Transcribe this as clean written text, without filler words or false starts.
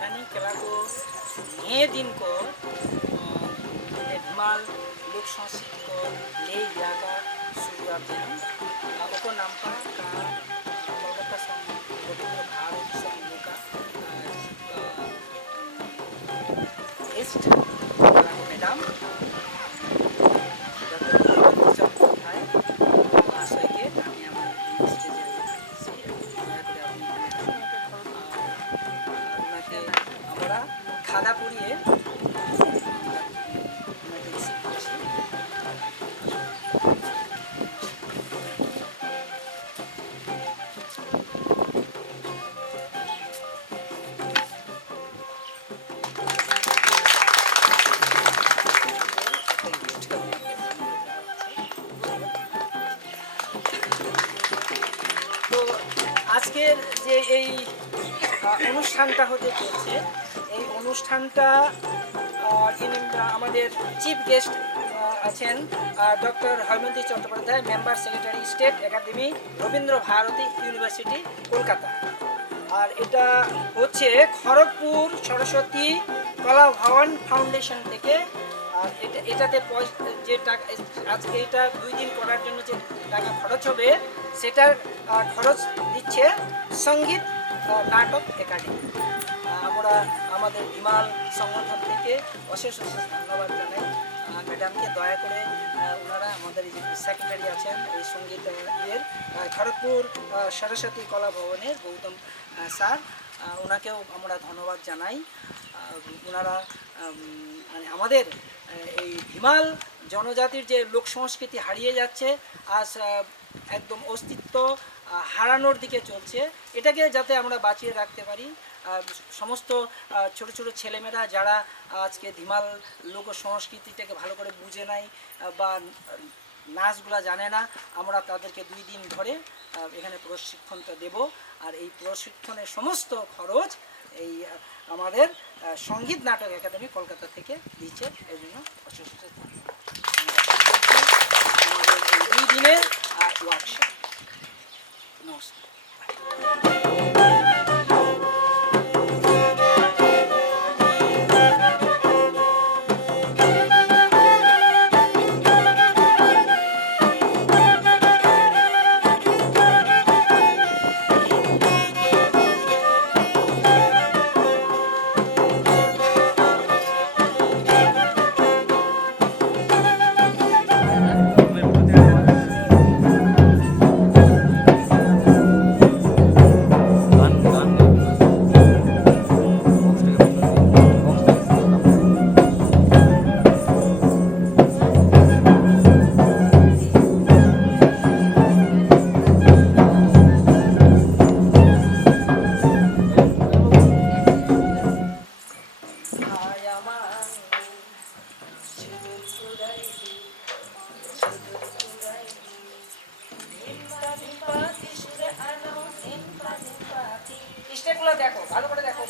ननी कला को नए दिन को धमाल लोक संस्कृति को ले जाकर शुरुआत हैं को नाम का कोलकाता रविंद्र भारती संघ का गेस्ट मैडम খাদা পুড়িয়ে তো আজকের যে এই অনুষ্ঠানটা হতে চলছে এই অনুষ্ঠানটা আমাদের চিফ গেস্ট আছেন doctor Haimanti Chattopadhyay, member secretary state academy, Rabindra Bharati university, Kolkata. আর এটা হচ্ছে খড়গপুর সরস্বতী কলা ভবন ফাউন্ডেশন থেকে। আর এটাতে যে টাকা আজকে এটা 2 দিন করার জন্য যে টাকা খরচ হবে সেটার খরচ দিচ্ছে সঙ্গীত নাটক একাডেমি। আমরা আমাদের বিমাল সংগঠন থেকে অশেষ অশেষ ধন্যবাদ জানাই ম্যাডামকে। দয়া করে ওনারা আমাদের এই যে সেক্রেটারি আছেন এই সঙ্গীত ইয়ের খড়গপুর সরস্বতী কলা ভবনের গৌতম স্যার, ওনাকেও আমরা ধন্যবাদ জানাই। ওনারা মানে আমাদের এই হিমাল জনজাতির যে লোক সংস্কৃতি হারিয়ে যাচ্ছে, আজ একদম অস্তিত্ব হারানোর দিকে চলছে, এটাকে যাতে আমরা বাঁচিয়ে রাখতে পারি। সমস্ত ছোট ছোট ছেলেমেয়েরা যারা আজকে ধিমাল লোক সংস্কৃতিটাকে ভালো করে বুঝে নাই বা নাচগুলা জানে না, আমরা তাদেরকে 2 দিন ধরে এখানে প্রশিক্ষণটা দেব। আর এই প্রশিক্ষণের সমস্ত খরচ এই আমাদের সঙ্গীত নাটক একাডেমি কলকাতা থেকে দিচ্ছে। এই জন্য আমাদের এই 2 দিনের ওয়ার্কশপ। নমস্কার। দেখো ভালো করে দেখো।